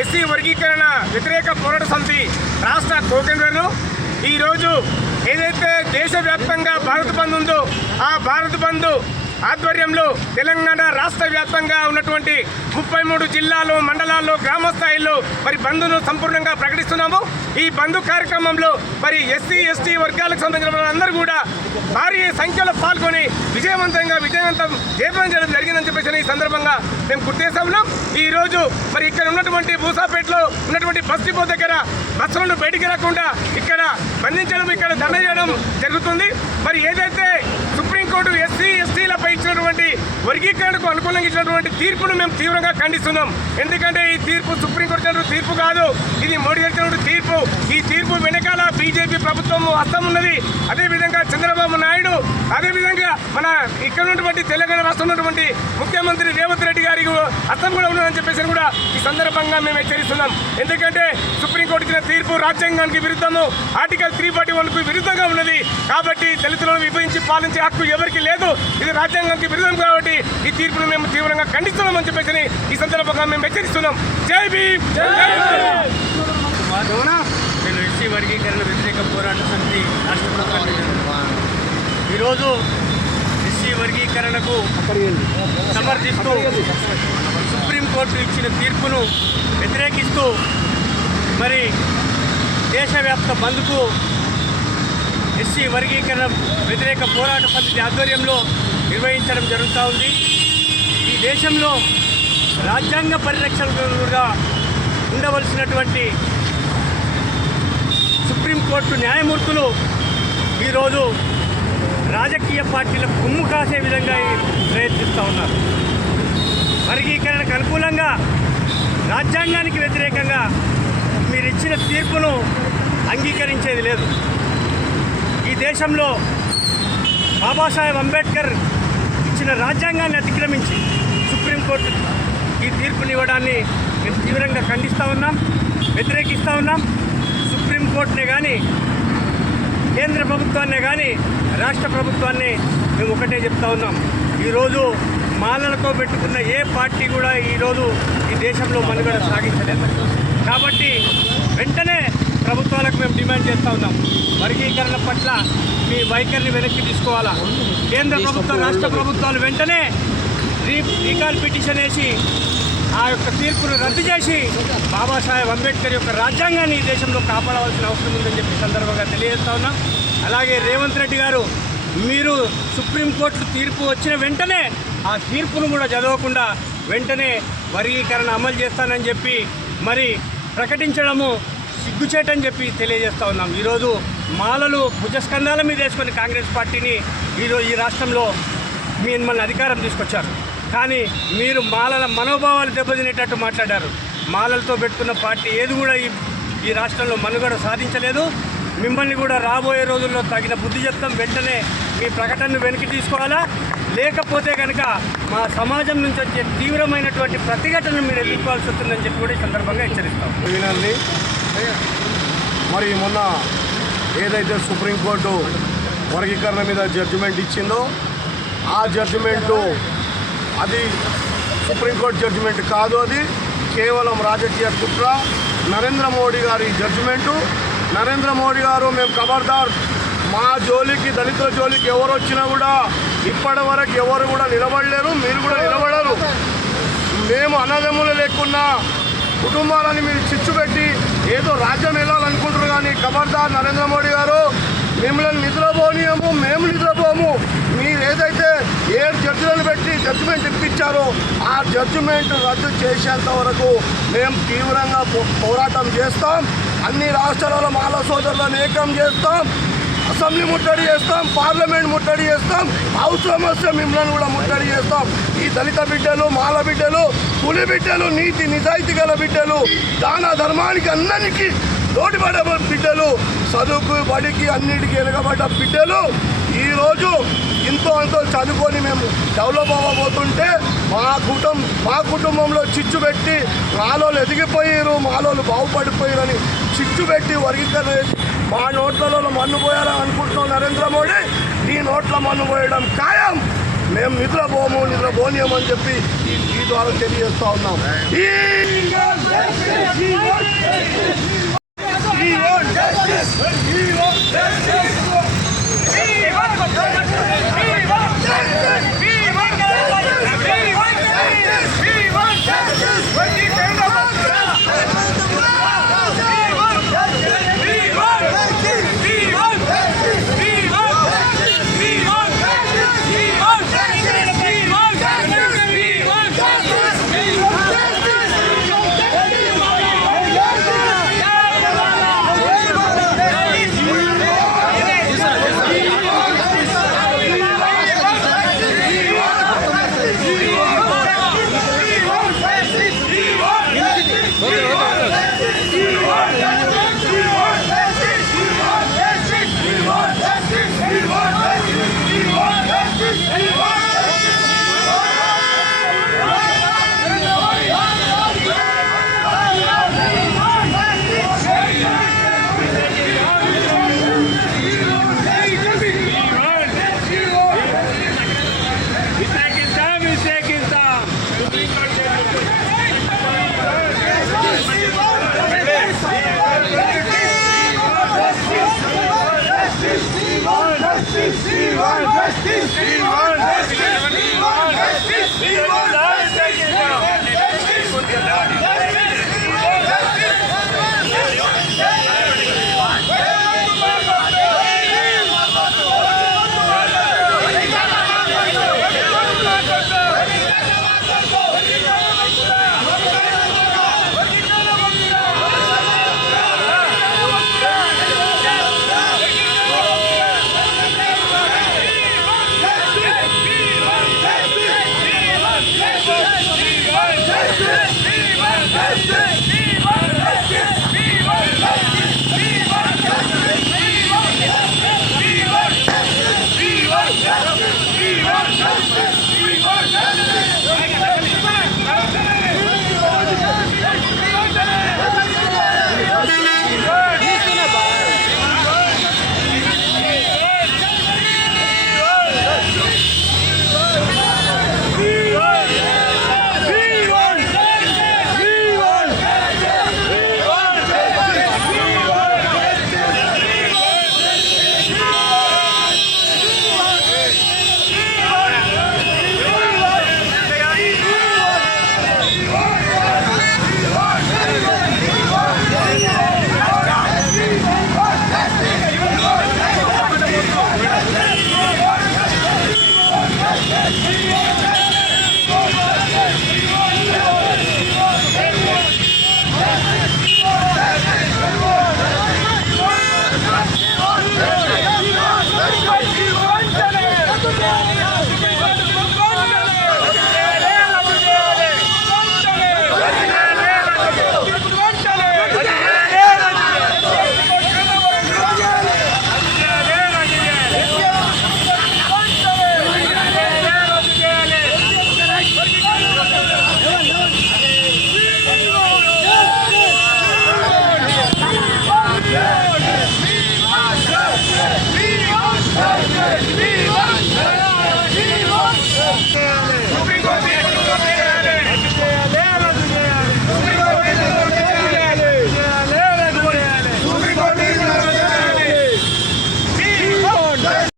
SC వర్గీకరణ వ్యతిరేక పోరాట సమితి రాష్ట్ర కోకేంద్రను ఈరోజు ఏదైతే దేశవ్యాప్తంగా భారత్ బంద్ ఉందో ఆ భారత్ బంద్ ఆధ్వర్యంలో తెలంగాణ రాష్ట్ర వ్యాప్తంగా ఉన్నటువంటి ముప్పై మూడు జిల్లాలు మండలాల్లో గ్రామ స్థాయిలో మరి బంద్ను సంపూర్ణంగా ప్రకటిస్తున్నాము. ఈ బంద్ కార్యక్రమంలో మరి ఎస్సీ ఎస్టీ వర్గాలకు సంబంధించిన అందరూ కూడా భారీ సంఖ్యలో పాల్గొని విజయవంతంగా విజయవంతం జయప్రదం చేయడం జరిగిందని చెప్పేసి ఈ సందర్భంగా మేము గుర్తిస్తా ఈరోజు మరి ఇక్కడ ఉన్నటువంటి భూసాపేటలో ఉన్నటువంటి బస్ డిపో దగ్గర బస్సులను బయటికి రాకుండా ఇక్కడ బంధించడం ఇక్కడ దండ చేయడం జరుగుతుంది. మరి ఏదైతే సుప్రీంకోర్టు ఎస్సీ ఎస్టీలపై ఇచ్చినటువంటి వర్గీకరణకు అనుకూలంగా ఇచ్చినటువంటి తీర్పును మేము తీవ్రంగా ఖండిస్తున్నాం. ఎందుకంటే ఈ తీర్పు సుప్రీంకోర్టు తీర్పు కాదు. ఇది మోడీ గారి తీర్పు. ఈ తీర్పు వెనకాల బీజేపీ ప్రభుత్వం అర్థం ఉన్నది. అదేవిధంగా చంద్రబాబు నాయుడు అదేవిధంగా మన ఇక్కడ ఉన్నటువంటి తెలంగాణ రాష్ట్రం ఉన్నటువంటి ముఖ్యమంత్రి రేవంత్ రెడ్డి గారికి అర్థం కూడా ఉన్నదని చెప్పేసి కూడా ఈ సందర్భంగా మేము హెచ్చరిస్తున్నాం. ఎందుకంటే సుప్రీంకోర్టు ఇచ్చిన తీర్పు రాజ్యాంగానికి విరుద్ధము. ఆర్టికల్ త్రీ ఫార్టీ వన్కు విరుద్ధంగా ఉన్నది. కాబట్టి దళితులను విభజించి పాలించే హక్కు ఎవరికి లేదు. ఇది రాజ్యాంగానికి విరుద్ధం కాబట్టి ఈ తీర్పును మేము తీవ్రంగా ఖండిస్తున్నామని చెప్పేసి ఈ సందర్భంగా మేము హెచ్చరిస్తున్నాం. జై భీమ్! జై నేను ఎస్సీ వర్గీకరణ వ్యతిరేక పోరాట సమితి రాష్ట్ర ప్రభుత్వం ఈరోజు ఎస్సీ వర్గీకరణకు సమర్థిస్తూ సుప్రీంకోర్టు ఇచ్చిన తీర్పును వ్యతిరేకిస్తూ మరి దేశవ్యాప్త బంద్కు ఎస్సీ వర్గీకరణ వ్యతిరేక పోరాట సమితి ఆధ్వర్యంలో నిర్వహించడం జరుగుతూ ఉంది. ఈ దేశంలో రాజ్యాంగ పరిరక్షకులుగా ఉండవలసినటువంటి సుప్రీంకోర్టు న్యాయమూర్తులు ఈరోజు రాజకీయ పార్టీలకు కుమ్ము కాసే విధంగా ఈ ప్రయత్నిస్తూ ఉన్నారు. వర్గీకరణకు అనుకూలంగా రాజ్యాంగానికి వ్యతిరేకంగా మీరు ఇచ్చిన తీర్పును అంగీకరించేది లేదు. ఈ దేశంలో బాబాసాహెబ్ అంబేద్కర్ ఇచ్చిన రాజ్యాంగాన్ని అతిక్రమించి సుప్రీంకోర్టు ఈ తీర్పునివ్వడాన్ని మేము తీవ్రంగా ఖండిస్తూ ఉన్నాం వ్యతిరేకిస్తూ ఉన్నాం. సుప్రీంకోర్టునే కానీ కేంద్ర ప్రభుత్వాన్నే కానీ రాష్ట్ర ప్రభుత్వాన్ని మేము ఒకటే చెప్తా ఉన్నాం. ఈరోజు మాలలతో పెట్టుకున్న ఏ పార్టీ కూడా ఈరోజు ఈ దేశంలో మనుగడ సాగించలేదు. కాబట్టి వెంటనే ప్రభుత్వాలకు మేము డిమాండ్ చేస్తూ ఉన్నాం. వర్గీకరణ పట్ల మీ వైఖరిని వెనక్కి తీసుకోవాలా? కేంద్ర ప్రభుత్వం రాష్ట్ర ప్రభుత్వాలు వెంటనే రీ రీకాల్ పిటిషన్ వేసి ఆ యొక్క తీర్పును రద్దు చేసి బాబాసాహెబ్ అంబేద్కర్ యొక్క రాజ్యాంగాన్ని ఈ దేశంలో కాపాడవలసిన అవసరం ఉందని చెప్పి సందర్భంగా తెలియజేస్తా ఉన్నాం. అలాగే రేవంత్ రెడ్డి గారు మీరు సుప్రీంకోర్టు తీర్పు వచ్చిన వెంటనే ఆ తీర్పును కూడా చదవకుండా వెంటనే వర్గీకరణ అమలు చేస్తానని చెప్పి మరి ప్రకటించడము సిగ్గుచేటని చెప్పి తెలియజేస్తా ఉన్నాం. ఈరోజు మాలలు భుజస్కంధాల మీద వేసుకొని కాంగ్రెస్ పార్టీని ఈరోజు ఈ రాష్ట్రంలో మిమ్మల్ని అధికారం తీసుకొచ్చారు. కానీ మీరు మాలల మనోభావాలు దెబ్బతినేటట్టు మాట్లాడారు. మాలలతో పెట్టుకున్న పార్టీ ఏది కూడా ఈ ఈ రాష్ట్రంలో మనుగడ సాధించలేదు. మిమ్మల్ని కూడా రాబోయే రోజుల్లో తగిన బుద్ధి చెప్తాం. వెంటనే మీ ప్రకటనను వెనక్కి తీసుకోవాలా? లేకపోతే కనుక మా సమాజం నుంచి వచ్చే తీవ్రమైనటువంటి ప్రతిఘటనను మీరు ఎదుర్కోవాల్సి వస్తుందని చెప్పి కూడా ఈ సందర్భంగా హెచ్చరిస్తాం. వినండి మరి మొన్న ఏదైతే సుప్రీంకోర్టు వర్గీకరణ మీద జడ్జిమెంట్ ఇచ్చిందో ఆ జడ్జిమెంటు అది సుప్రీంకోర్టు జడ్జిమెంట్ కాదు అది. కేవలం రాజకీయ కుట్ర. నరేంద్ర మోడీ గారి జడ్జిమెంటు నరేంద్ర మోడీ గారు మేము ఖబర్దార్ మా జోలికి దళితుల జోలికి ఎవరు వచ్చినా కూడా ఇప్పటి వరకు ఎవరు కూడా నిలబడలేరు మీరు కూడా నిలబడరు. మేము అన్నదమ్ములు లేకున్నా కుటుంబాలని మీరు చిచ్చు పెట్టి ఏదో రాజ్యం వెళ్ళాలనుకుంటారు కానీ ఖబర్దార్ నరేంద్ర మోడీ గారు మిమ్మల్ని నిద్రపోనీయము మేము నిద్రపోము. మీరు ఏదైతే ఏడు జడ్జిలను పెట్టి జడ్జిమెంట్ ఇప్పించారో ఆ జడ్జిమెంట్ రద్దు చేసేంత వరకు మేము తీవ్రంగా పో- పోరాటం చేస్తాం. అన్ని రాష్ట్రాలలో మాల సోదరులను ఏకం చేస్తాం. అసెంబ్లీ ముట్టడి చేస్తాం పార్లమెంట్ ముట్టడి చేస్తాం అవసరం వస్తే మిమ్మల్ని కూడా ముట్టడి చేస్తాం. ఈ దళిత బిడ్డలు మాల బిడ్డలు పులి బిడ్డలు నీతి నిజాయితీ గల బిడ్డలు దాన ధర్మానికి అందరికీ లోటుపడ బిడ్డలు చదువుకు బడికి అన్నిటికీ వెనకబడ్డ బిడ్డలు ఈరోజు ఇంతో అంతో చదువుకొని మేము డెవలప్ అవ్వబోతుంటే మా కుటుంబం మా కుటుంబంలో చిచ్చు పెట్టి మాలోళ్ళు ఎదిగిపోయారు మాలోళ్ళు బాగుపడిపోయారని చిచ్చు పెట్టి వర్గీకరణ చేసి మా నోట్లలో మన్ను పోయారని అనుకుంటున్నాం నరేంద్ర మోడీ? నీ నోట్ల మన్ను పోయడం ఖాయం. మేము నిద్రపోము నిద్రపోనీయమని చెప్పి ఈ ద్వారా తెలియజేస్తా ఉన్నాం. Palestine! Palestine! Hey!